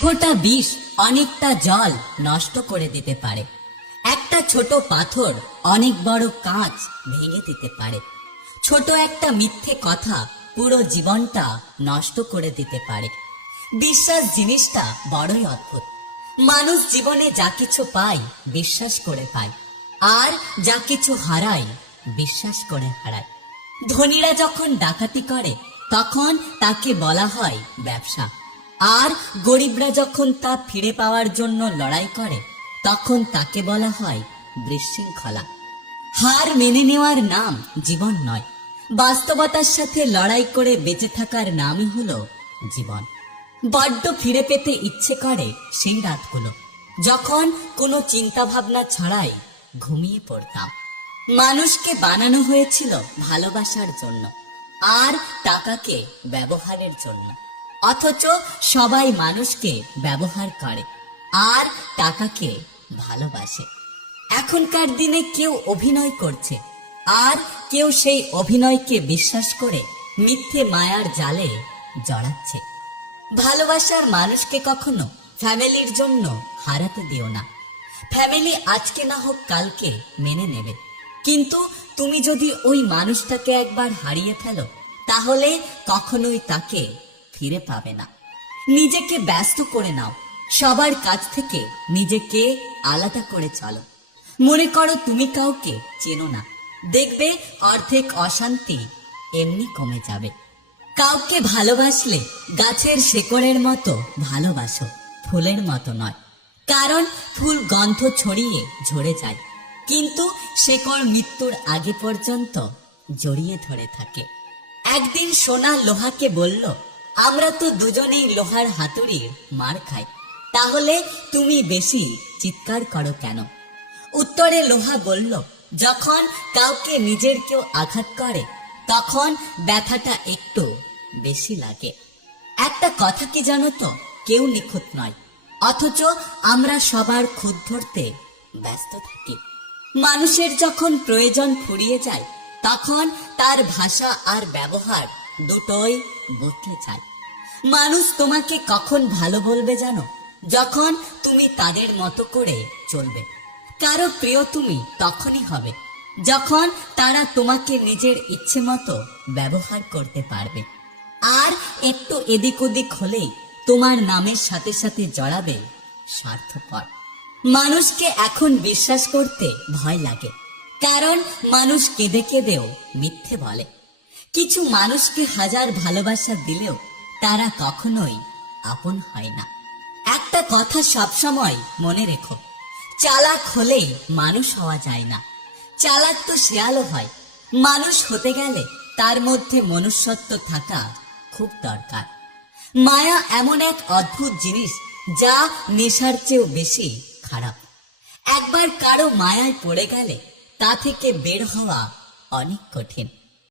ফোঁটা বিষ অনেকটা জল নষ্ট করে দিতে পারে। একটা ছোট পাথর অনেক বড় কাঁচ ভেঙে দিতে পারে। ছোট একটা মিথ্যে কথা পুরো জীবনটা নষ্ট করে দিতে পারে। বিশ্বাস জিনিসটা বড়ই অদ্ভুত। মানুষ জীবনে যা কিছু পায় বিশ্বাস করে পায়, আর যা কিছু হারায় বিশ্বাস করে হারায়। ধনীরা যখন ডাকাতি করে, তখন তাকে বলা হয় ব্যবসা। আর গরিবরা যখন তা ফিরে পাওয়ার জন্য লড়াই করে, তখন তাকে বলা হয় বিশৃঙ্খলা। হার মেনে নেওয়ার নাম জীবন নয়। বাস্তবতার সাথে লড়াই করে বেঁচে থাকার নামই হলো জীবন। বড্ড ফিরে পেতে ইচ্ছে করে সেই রাতগুলো, যখন কোনো চিন্তা ভাবনা ছাড়াই ঘুমিয়ে পড়তাম। মানুষকে বানানো হয়েছিল ভালোবাসার জন্য, আর টাকাকে ব্যবহারের জন্য। অথচ সবাই মানুষকে ব্যবহার করে আর টাকাকে ভালোবাসে। এখনকার দিনে কেউ অভিনয় করছে আর কেউ সেই অভিনয়কে বিশ্বাস করে মিথ্যে মায়ার জালে জড়াচ্ছে। ভালোবাসার মানুষকে কখনো ফ্যামিলির জন্য হারাতে দিও না। ফ্যামিলি আজকে না হোক কালকে মেনে নেবে। কিন্তু তুমি যদি ওই মানুষটাকে একবার হারিয়ে ফেলো, তাহলে কখনোই তাকে ফিরে পাবে না। নিজেকে ব্যস্ত করে নাও। সবার কাছ থেকে নিজেকে আলাদা করে চলো। মনে করো তুমি কাউকে চেনো না। দেখবে অর্ধেক অশান্তি এমনি কমে যাবে। কাউকে ভালোবাসলে গাছের শেকড়ের মতো ভালোবাসো, ফুলের মতো নয়। কারণ ফুল গন্ধ ছড়িয়ে ঝরে যায়। কিন্তু শেকড় মৃত্যুর আগে পর্যন্ত জড়িয়ে ধরে থাকে। একদিন সোনা লোহাকে বলল আমরা তো দুজনেই লোহার হাতুড়ির মার খাই। তাহলে তুমি বেশি চিৎকার করো কেন? উত্তরে লোহা বলল, যখন কাউকে নিজের কেউ আঘাত করে, তখন ব্যথাটা একটু বেশি লাগে। একটা কথা কি জানো তো? কেউ নিখুঁত নয়। অথচ আমরা সবার খুদ ধরতে ব্যস্ত থাকি। মানুষের যখন প্রয়োজন ফুরিয়ে যায়, তখন তার ভাষা আর ব্যবহার দুটোই বদলে যায় মানুষ তোমাকে কখন ভালো বলবে জানো? যখন তুমি তাদের মতো করে চলবে। কারও প্রিয় তুমি তখনই হবে, যখন তারা তোমাকে নিজের ইচ্ছে মতো ব্যবহার করতে পারবে। আর একটু এদিক ওদিক হলেই তোমার নামের সাথে সাথে জড়াবে স্বার্থপর। মানুষকে এখন বিশ্বাস করতে ভয় লাগে, কারণ মানুষ কেঁদে কেঁদেও মিথ্যে বলে। কিছু মানুষকে হাজার ভালোবাসা দিলেও তারা কখনোই আপন হয় না। একটা কথা সবসময় মনে রেখো, চালাক হলে মানুষ হওয়া যায় না। চালাক তো শিয়ালও হয়। মানুষ হতে গেলে তার মধ্যে মনুষ্যত্ব থাকা খুব দরকার। মায়া এমন এক অদ্ভুত জিনিস যা নেশার চেয়েও বেশি খারাপ। একবার কারও মায়ায় পড়ে গেলে তা থেকে বের হওয়া অনেক কঠিন।